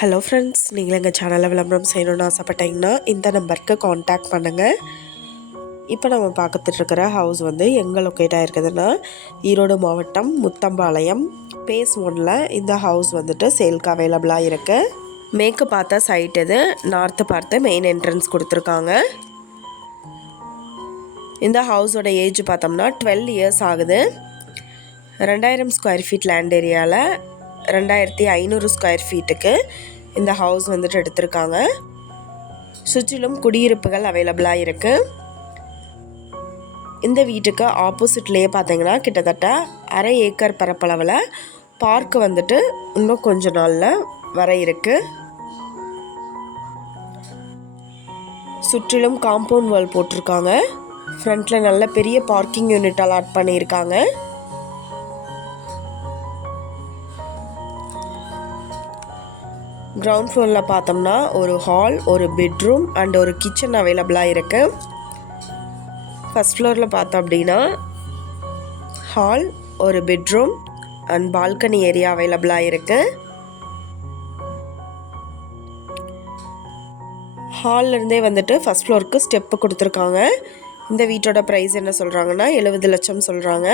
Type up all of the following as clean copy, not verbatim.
Hello friends, நீங்கள் எங்கள் சேனலில் விளம்பரம் செய்யணுன்னு ஆசைப்பட்டீங்கன்னா இந்த நம்பருக்கு காண்டாக்ட் பண்ணுங்கள். இப்போ நம்ம பார்த்துட்ருக்கிற ஹவுஸ் வந்து எங்கே லொக்கேட் ஆகிருக்குதுன்னா ஈரோடு மாவட்டம் முத்தம்பாளையம் பேஸ் 1ல் இந்த ஹவுஸ் வந்துட்டு சேல்க்கு அவைலபிளாக இருக்குது. மேற்கு பார்த்த சைட் இது, நார்த்து பார்த்து மெயின் என்ட்ரன்ஸ் கொடுத்துருக்காங்க. இந்த ஹவுஸோட ஏஜ் பார்த்தோம்னா 12 இயர்ஸ் ஆகுது. 2000 ஸ்கொயர் ஃபீட் லேண்ட் ஏரியாவில் 2500 ஸ்கொயர் ஃபீட்டுக்கு இந்த ஹவுஸ் வந்துட்டு எடுத்திருக்காங்க. சுற்றிலும் குடியிருப்புகள் அவைலபிளாக இருக்குது. இந்த வீட்டுக்கு ஆப்போசிட்லேயே பார்த்தீங்கன்னா கிட்டத்தட்ட 1/2 ஏக்கர் பரப்பளவில் பார்க் வந்துட்டு இன்னும் கொஞ்ச நாளில் வர இருக்குது. சுற்றிலும் காம்பவுண்ட் வால் போட்டிருக்காங்க. ஃப்ரண்ட்டில் நல்ல பெரிய பார்க்கிங் யூனிட் அலாட் பண்ணியிருக்காங்க. கிரவுண்ட் ஃப்ளோரில் பார்த்தோம்னா ஒரு ஹால், ஒரு பெட்ரூம் அண்ட் ஒரு கிச்சன் அவைலபிளாக இருக்குது. ஃபஸ்ட் ஃப்ளோரில் பார்த்தோம் அப்படின்னா ஹால், ஒரு பெட்ரூம் அண்ட் பால்கனி ஏரியா அவைலபிளாக இருக்குது. ஹால்லேருந்தே வந்துட்டு ஃபஸ்ட் ஃப்ளோருக்கு ஸ்டெப்பு கொடுத்துருக்காங்க. இந்த வீட்டோட ப்ரைஸ் என்ன சொல்கிறாங்கன்னா 70 லட்சம் சொல்கிறாங்க.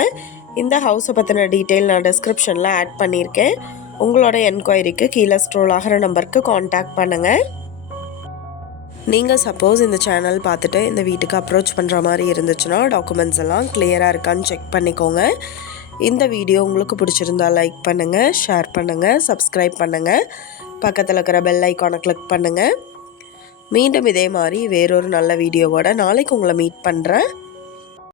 இந்த ஹவுஸை பற்றின டீட்டெயில் நான் டிஸ்கிரிப்ஷனில் ஆட் பண்ணியிருக்கேன். உங்களோட என்கொயரிக்கு கீழே ஸ்க்ரோல் ஆகிற நம்பருக்கு காண்டாக்ட் பண்ணுங்கள். நீங்கள் சப்போஸ் இந்த சேனல் பார்த்துட்டு இந்த வீட்டுக்கு அப்ரோச் பண்ணுற மாதிரி இருந்துச்சுன்னா டாக்குமெண்ட்ஸ் எல்லாம் கிளியராக இருக்கான்னு செக் பண்ணிக்கோங்க. இந்த வீடியோ உங்களுக்கு பிடிச்சிருந்தால் லைக் பண்ணுங்கள், ஷேர் பண்ணுங்கள், சப்ஸ்கிரைப் பண்ணுங்கள், பக்கத்தில் இருக்கிற பெல் ஐக்கானை கிளிக் பண்ணுங்கள். மீண்டும் இதே மாதிரி வேறொரு நல்ல வீடியோவோட நாளைக்கு உங்களை மீட் பண்ணுறேன்.